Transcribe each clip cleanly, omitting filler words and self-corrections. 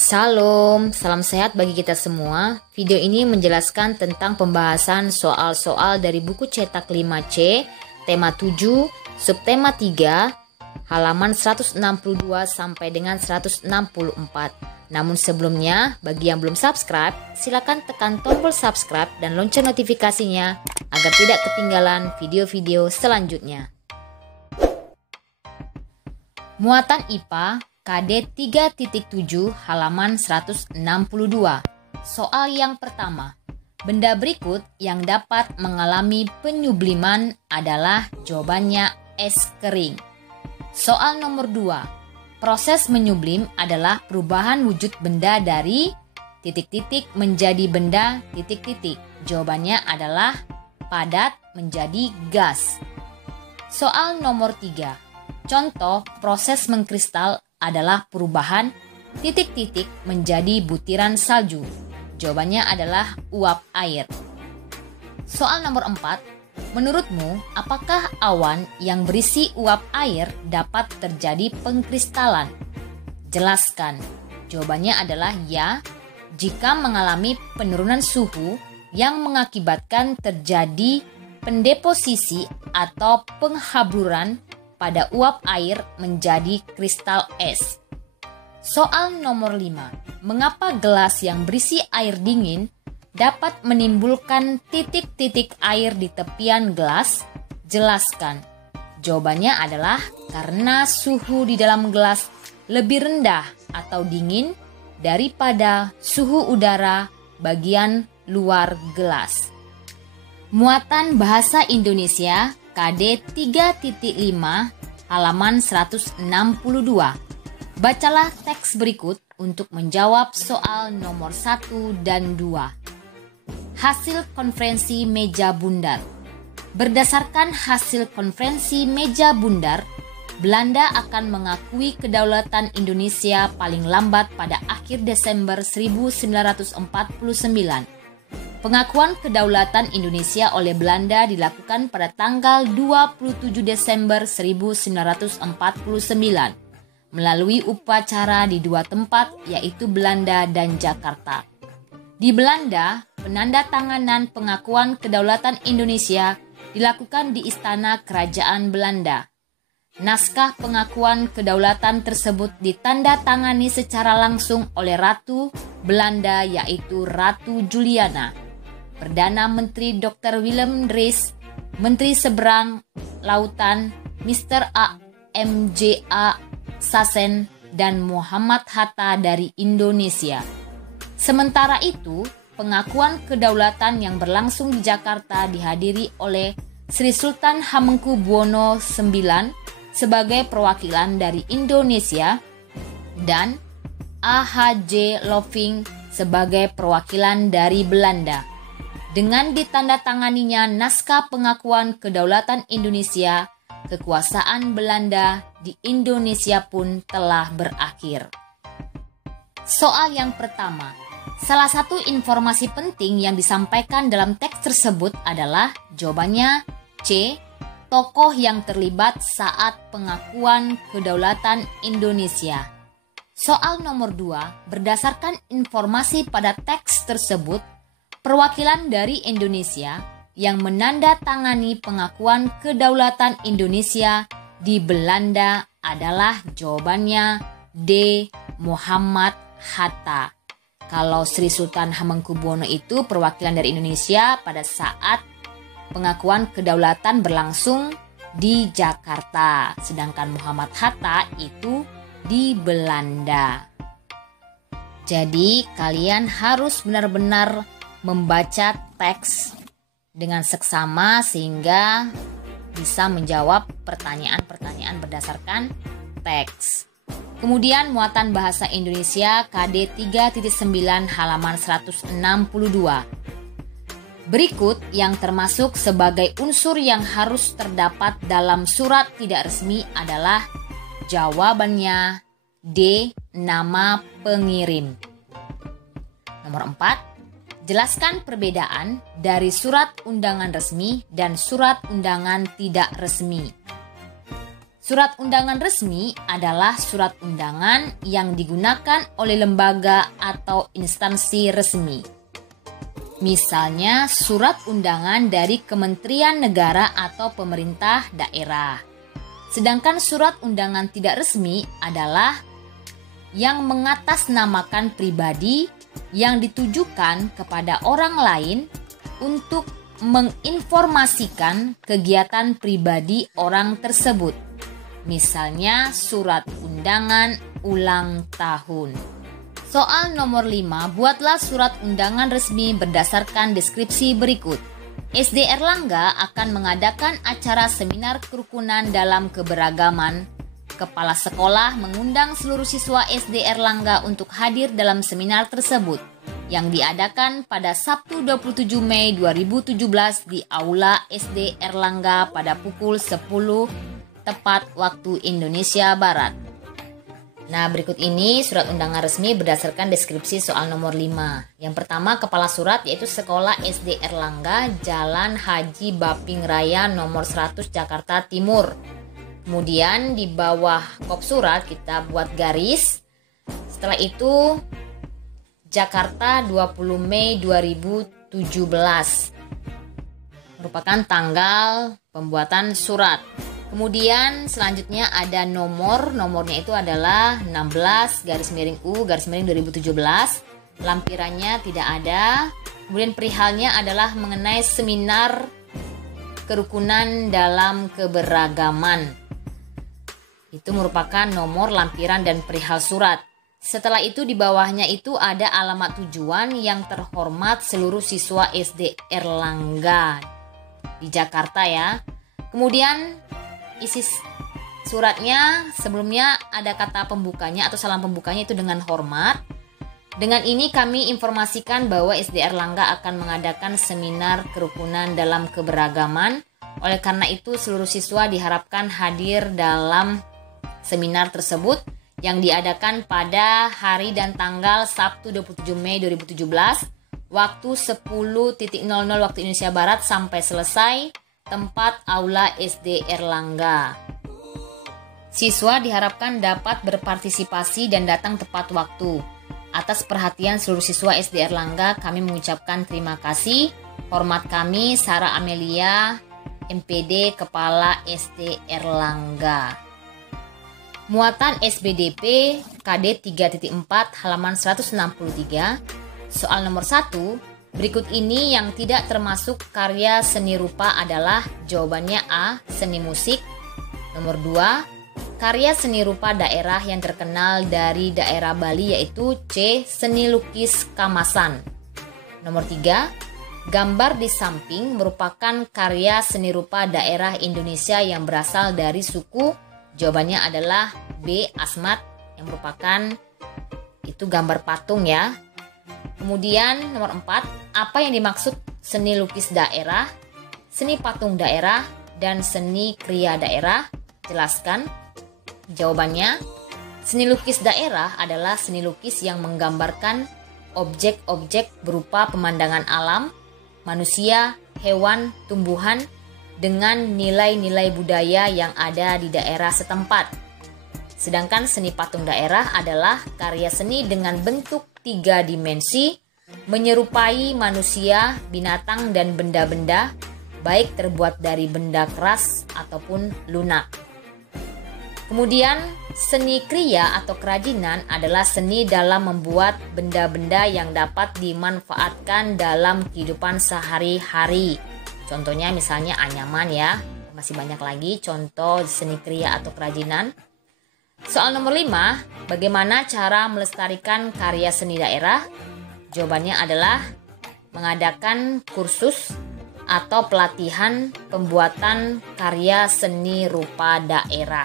Salam, salam sehat bagi kita semua. Video ini menjelaskan tentang pembahasan soal-soal dari buku cetak 5C, tema 7, subtema 3, halaman 162 sampai dengan 164. Namun sebelumnya, bagi yang belum subscribe, silakan tekan tombol subscribe dan lonceng notifikasinya agar tidak ketinggalan video-video selanjutnya. Muatan IPA KD 3.7 halaman 162. Soal yang pertama. Benda berikut yang dapat mengalami penyubliman adalah jawabannya es kering. Soal nomor 2. Proses menyublim adalah perubahan wujud benda dari ... menjadi benda ... Jawabannya adalah padat menjadi gas. Soal nomor 3. Contoh proses mengkristal adalah perubahan ... menjadi butiran salju. Jawabannya adalah uap air. Soal nomor 4. Menurutmu, apakah awan yang berisi uap air dapat terjadi pengkristalan? Jelaskan. Jawabannya adalah ya, jika mengalami penurunan suhu yang mengakibatkan terjadi pendeposisi atau penghabluran pada uap air menjadi kristal es. Soal nomor 5. Mengapa gelas yang berisi air dingin dapat menimbulkan titik-titik air di tepian gelas? Jelaskan. Jawabannya adalah karena suhu di dalam gelas lebih rendah atau dingin daripada suhu udara bagian luar gelas. Muatan Bahasa Indonesia KD 3.5 halaman 162. Bacalah teks berikut untuk menjawab soal nomor 1 dan 2. Hasil konferensi meja bundar. Berdasarkan hasil konferensi meja bundar, Belanda akan mengakui kedaulatan Indonesia paling lambat pada akhir Desember 1949. Pengakuan kedaulatan Indonesia oleh Belanda dilakukan pada tanggal 27 Desember 1949 melalui upacara di dua tempat, yaitu Belanda dan Jakarta. Di Belanda, penandatanganan pengakuan kedaulatan Indonesia dilakukan di Istana Kerajaan Belanda. Naskah pengakuan kedaulatan tersebut ditandatangani secara langsung oleh Ratu Belanda, yaitu Ratu Juliana, Perdana Menteri Dr. Willem Drees, Menteri Seberang Lautan Mr. A.M.J.A. Sassen, dan Muhammad Hatta dari Indonesia. Sementara itu, pengakuan kedaulatan yang berlangsung di Jakarta dihadiri oleh Sri Sultan Hamengkubuwono IX sebagai perwakilan dari Indonesia dan A.H.J. Loving sebagai perwakilan dari Belanda. Dengan ditandatanganinya naskah pengakuan kedaulatan Indonesia, kekuasaan Belanda di Indonesia pun telah berakhir. Soal yang pertama. Salah satu informasi penting yang disampaikan dalam teks tersebut adalah jawabannya C. Tokoh yang terlibat saat pengakuan kedaulatan Indonesia. Soal nomor 2. Berdasarkan informasi pada teks tersebut, perwakilan dari Indonesia yang menandatangani pengakuan kedaulatan Indonesia di Belanda adalah jawabannya D. Muhammad Hatta. Kalau Sri Sultan Hamengkubuwono itu perwakilan dari Indonesia pada saat pengakuan kedaulatan berlangsung di Jakarta, sedangkan Muhammad Hatta itu di Belanda. Jadi kalian harus benar-benar membaca teks dengan seksama sehingga bisa menjawab pertanyaan-pertanyaan berdasarkan teks. Kemudian muatan bahasa Indonesia KD 3.9 halaman 162. Berikut yang termasuk sebagai unsur yang harus terdapat dalam surat tidak resmi adalah jawabannya D. Nama pengirim. Nomor 4. Jelaskan perbedaan dari surat undangan resmi dan surat undangan tidak resmi. Surat undangan resmi adalah surat undangan yang digunakan oleh lembaga atau instansi resmi. Misalnya surat undangan dari Kementerian Negara atau pemerintah daerah. Sedangkan surat undangan tidak resmi adalah yang mengatasnamakan pribadi yang ditujukan kepada orang lain untuk menginformasikan kegiatan pribadi orang tersebut. Misalnya surat undangan ulang tahun. Soal nomor 5, buatlah surat undangan resmi berdasarkan deskripsi berikut. SD Erlangga akan mengadakan acara seminar kerukunan dalam keberagaman. Kepala sekolah mengundang seluruh siswa SD Erlangga untuk hadir dalam seminar tersebut yang diadakan pada Sabtu 27 Mei 2017 di Aula SD Erlangga pada pukul 10 tepat waktu Indonesia Barat. Nah, berikut ini surat undangan resmi berdasarkan deskripsi soal nomor 5. Yang pertama, kepala surat yaitu Sekolah SD Erlangga, Jalan Haji Baping Raya nomor 100 Jakarta Timur. Kemudian di bawah kop surat kita buat garis. Setelah itu Jakarta 20 Mei 2017 merupakan tanggal pembuatan surat. Kemudian selanjutnya ada nomornya itu adalah 16 garis miring U garis miring 2017. Lampirannya tidak ada. Kemudian perihalnya adalah mengenai seminar kerukunan dalam keberagaman. Itu merupakan nomor, lampiran, dan perihal surat. Setelah itu di bawahnya itu ada alamat tujuan yang terhormat seluruh siswa SD Erlangga di Jakarta ya. Kemudian isi suratnya sebelumnya ada kata pembukanya atau salam pembukanya itu dengan hormat. Dengan ini kami informasikan bahwa SD Erlangga akan mengadakan seminar kerukunan dalam keberagaman. Oleh karena itu seluruh siswa diharapkan hadir dalam seminar tersebut yang diadakan pada hari dan tanggal Sabtu 27 Mei 2017 waktu 10.00 waktu Indonesia Barat sampai selesai. Tempat Aula SD Erlangga. Siswa diharapkan dapat berpartisipasi dan datang tepat waktu. Atas perhatian seluruh siswa SD Erlangga, kami mengucapkan terima kasih. Hormat kami, Sarah Amelia, MPD Kepala SD Erlangga. Muatan SBDP KD 3.4 halaman 163. Soal nomor 1. Berikut ini yang tidak termasuk karya seni rupa adalah jawabannya A. Seni musik. Nomor 2. Karya seni rupa daerah yang terkenal dari daerah Bali yaitu C. Seni lukis Kamasan. Nomor 3. Gambar di samping merupakan karya seni rupa daerah Indonesia yang berasal dari suku. Jawabannya adalah B. Asmat yang merupakan itu gambar patung ya. Kemudian nomor 4, apa yang dimaksud seni lukis daerah, seni patung daerah, dan seni kriya daerah? Jelaskan. Jawabannya, seni lukis daerah adalah seni lukis yang menggambarkan objek-objek berupa pemandangan alam, manusia, hewan, tumbuhan, dengan nilai-nilai budaya yang ada di daerah setempat. Sedangkan seni patung daerah adalah karya seni dengan bentuk 3 dimensi, menyerupai manusia, binatang, dan benda-benda, baik terbuat dari benda keras ataupun lunak. Kemudian, seni kriya atau kerajinan adalah seni dalam membuat benda-benda yang dapat dimanfaatkan dalam kehidupan sehari-hari. Contohnya misalnya anyaman ya, masih banyak lagi contoh seni kriya atau kerajinan. Soal nomor 5, bagaimana cara melestarikan karya seni daerah? Jawabannya adalah mengadakan kursus atau pelatihan pembuatan karya seni rupa daerah.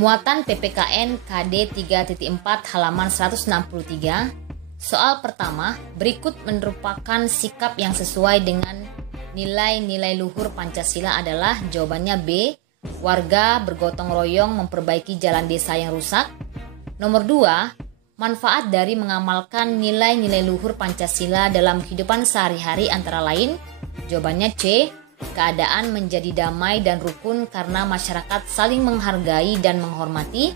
Muatan PPKN KD 3.4 halaman 163. Soal pertama, berikut merupakan sikap yang sesuai dengan nilai-nilai luhur Pancasila adalah jawabannya B. Warga bergotong royong memperbaiki jalan desa yang rusak. Nomor 2, manfaat dari mengamalkan nilai-nilai luhur Pancasila dalam kehidupan sehari-hari antara lain. Jawabannya C. keadaan menjadi damai dan rukun karena masyarakat saling menghargai dan menghormati.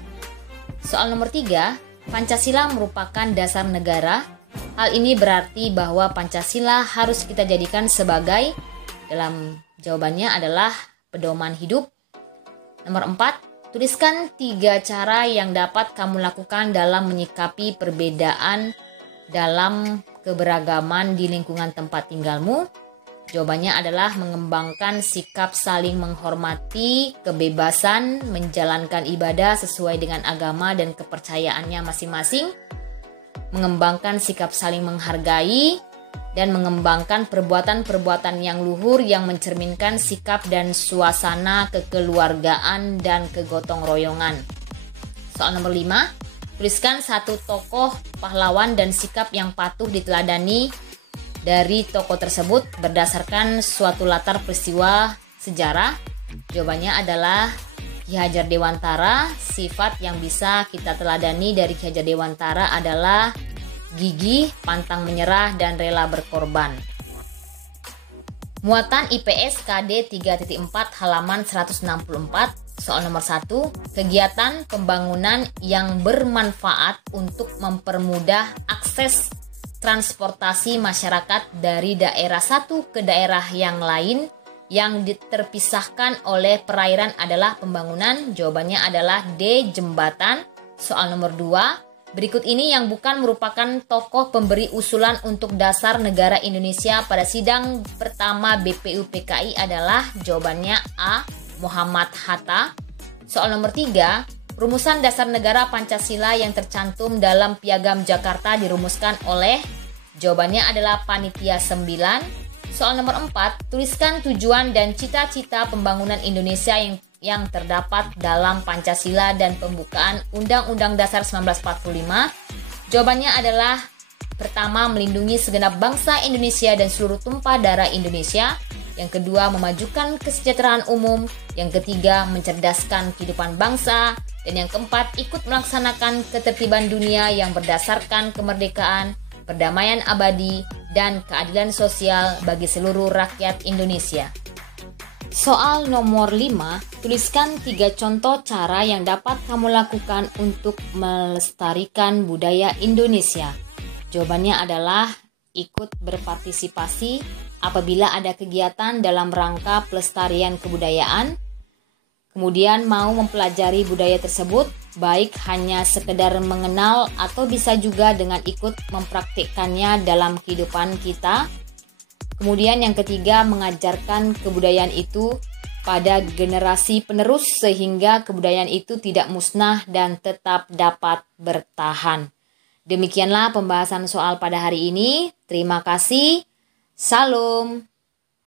Soal nomor 3, Pancasila merupakan dasar negara. Hal ini berarti bahwa Pancasila harus kita jadikan sebagai, dalam jawabannya adalah pedoman hidup. Nomor 4, tuliskan 3 cara yang dapat kamu lakukan dalam menyikapi perbedaan dalam keberagaman di lingkungan tempat tinggalmu. Jawabannya adalah mengembangkan sikap saling menghormati, kebebasan, menjalankan ibadah sesuai dengan agama dan kepercayaannya masing-masing, mengembangkan sikap saling menghargai, dan mengembangkan perbuatan-perbuatan yang luhur yang mencerminkan sikap dan suasana kekeluargaan dan kegotong royongan. Soal nomor 5, tuliskan 1 tokoh pahlawan dan sikap yang patut diteladani dari tokoh tersebut berdasarkan suatu latar peristiwa sejarah. Jawabannya adalah Ki Hajar Dewantara. Sifat yang bisa kita teladani dari Ki Hajar Dewantara adalah gigih, pantang menyerah, dan rela berkorban. Muatan IPS KD 3.4 halaman 164. Soal nomor 1, kegiatan pembangunan yang bermanfaat untuk mempermudah akses transportasi masyarakat dari daerah satu ke daerah yang lain yang terpisahkan oleh perairan adalah pembangunan. Jawabannya adalah D, jembatan. Soal nomor 2, berikut ini yang bukan merupakan tokoh pemberi usulan untuk dasar negara Indonesia pada sidang pertama BPUPKI adalah, jawabannya A, Muhammad Hatta. Soal nomor 3, rumusan dasar negara Pancasila yang tercantum dalam Piagam Jakarta dirumuskan oleh, jawabannya adalah Panitia 9. Soal nomor 4, tuliskan tujuan dan cita-cita pembangunan Indonesia yang terdapat dalam Pancasila dan pembukaan Undang-Undang Dasar 1945. Jawabannya adalah pertama, melindungi segenap bangsa Indonesia dan seluruh tumpah darah Indonesia. Yang kedua, memajukan kesejahteraan umum. Yang ketiga, mencerdaskan kehidupan bangsa. Dan yang keempat, ikut melaksanakan ketertiban dunia yang berdasarkan kemerdekaan, perdamaian abadi, dan keadilan sosial bagi seluruh rakyat Indonesia. Soal nomor 5, tuliskan 3 contoh cara yang dapat kamu lakukan untuk melestarikan budaya Indonesia. Jawabannya adalah ikut berpartisipasi apabila ada kegiatan dalam rangka pelestarian kebudayaan, kemudian mau mempelajari budaya tersebut, baik hanya sekedar mengenal atau bisa juga dengan ikut mempraktikkannya dalam kehidupan kita. Kemudian yang ketiga, mengajarkan kebudayaan itu pada generasi penerus sehingga kebudayaan itu tidak musnah dan tetap dapat bertahan. Demikianlah pembahasan soal pada hari ini. Terima kasih. Salam.